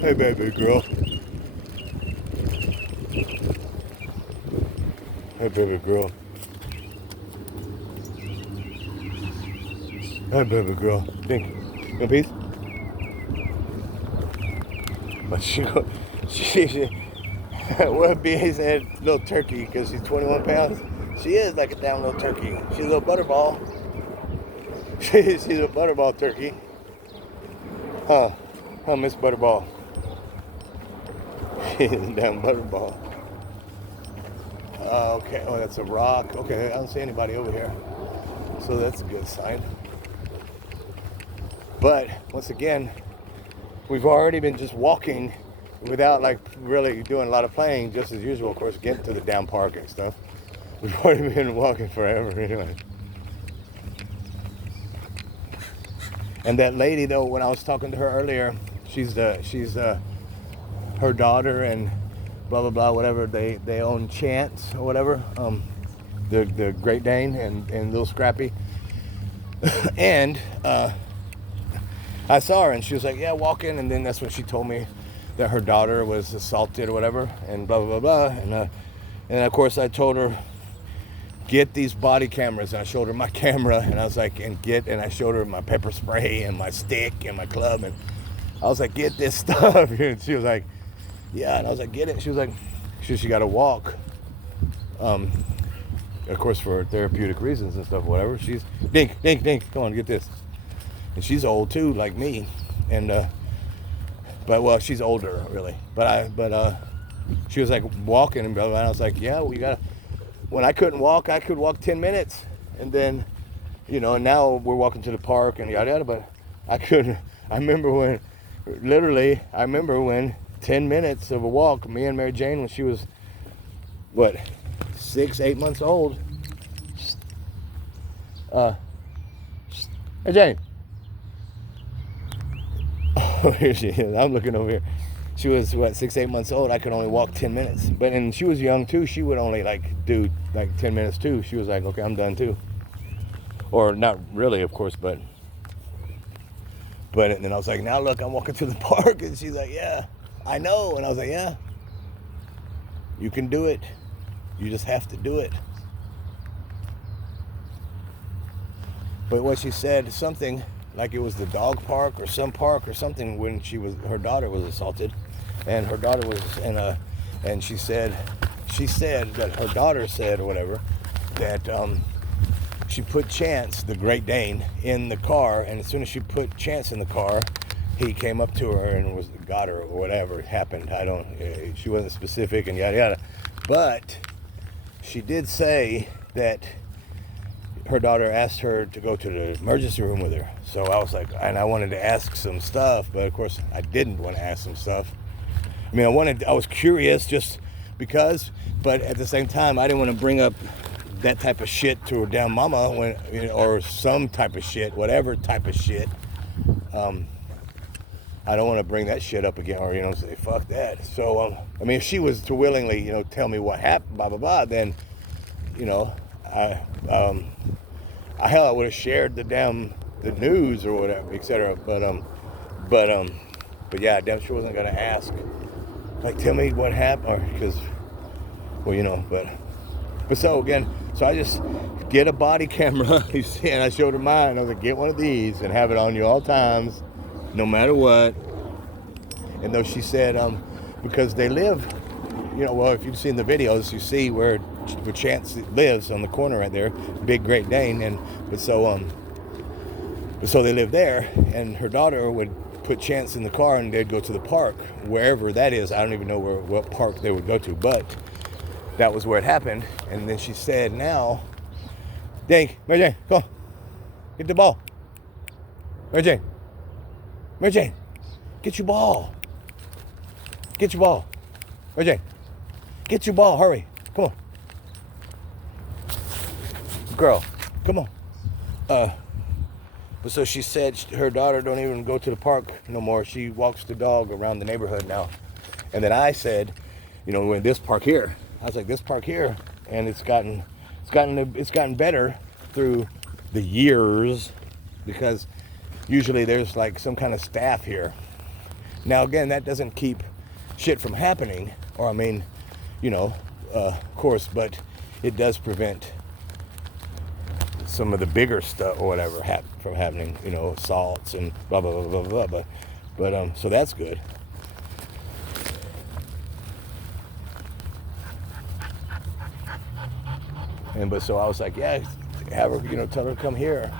Hey, baby girl. Hey, baby girl. Hey, baby girl. Dinky. You want a piece? But she what B.A. said, little turkey, because she's 21 pounds. She is like a damn little turkey. She's a little butterball. She's a butterball turkey. Huh. Huh, Miss Butterball. She's a damn butterball. Okay, oh, that's a rock. Okay, I don't see anybody over here. So that's a good sign. But, once again, we've already been just walking without like really doing a lot of playing, just as usual, of course, getting to the damn park and stuff. We've already been walking forever anyway. And that lady though, when I was talking to her earlier, she's her daughter and blah blah blah whatever, they own Chance or whatever, the Great Dane and Little Scrappy. And I saw her and she was like, yeah, walking, and then that's when she told me that her daughter was assaulted or whatever, and blah blah blah blah. And of course I told her, get these body cameras. And I showed her my camera, and I was like, and I showed her my pepper spray and my stick and my club, and I was like, get this stuff. And she was like, yeah. And I was like, get it. She was like, she got to walk, of course for therapeutic reasons and stuff, whatever. She's Dink, come on, get this. And she's old too, like me, and but well, she's older really. But she was like walking and blah, blah, blah. And I was like, yeah, we gotta. When I couldn't walk, I could walk 10 minutes, and then, and now we're walking to the park and yada yada. But I couldn't. I remember when 10 minutes of a walk, me and Mary Jane, when she was what, 6-8 months old. Hey Jane. Oh, here she is. I'm looking over here. She was what, 6-8 months old. I could only walk 10 minutes, and she was young too. She would only do 10 minutes too. She was like, okay, I'm done too, or not really, of course, but and then I was like, now look, I'm walking to the park, and she's like, yeah, I know, and I was like, yeah, you can do it. You just have to do it. But what she said, something like it was the dog park or some park or something, when her daughter was assaulted. And her daughter was and she said that her daughter said or whatever that she put Chance, the Great Dane, in the car, and as soon as she put Chance in the car, he came up to her and got her or whatever happened. She wasn't specific and yada yada, but she did say that her daughter asked her to go to the emergency room with her. So I was like, and I wanted to ask some stuff, but of course I didn't want to ask some stuff. I mean, I was curious just because, but at the same time, I didn't want to bring up that type of shit to her damn mama or some type of shit, whatever type of shit. I don't want to bring that shit up again, or say fuck that. So I mean, if she was to willingly tell me what happened, blah blah blah, then I would have shared the news or whatever, etc. But yeah, I damn sure wasn't gonna ask. Like, tell me what happened, or because, well, but so again, so I just get a body camera, you see, and I showed her mine. I was like, get one of these and have it on you all times, no matter what. And though she said, because they live, well, if you've seen the videos, you see where Chance lives on the corner right there, big Great Dane, so they live there, and her daughter would put Chance in the car and they'd go to the park, wherever that is. I don't even know what park they would go to, but that was where it happened. And then she said, now, Mary Jane, come on, get the ball. Mary Jane, get your ball. Get your ball. Mary Jane, get your ball, hurry, come on. Girl, come on. But so she said her daughter don't even go to the park no more. She walks the dog around the neighborhood now. And then I said, in this park here, I was like, this park here, and it's gotten better through the years, because usually there's like some kind of staff here. Now again, that doesn't keep shit from happening, or I mean, of course, but it does prevent some of the bigger stuff or whatever from happening, assaults and blah blah blah blah blah. But so that's good. But so I was like, yeah, have her, tell her to come here.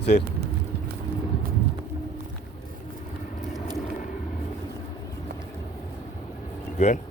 That's it. Good?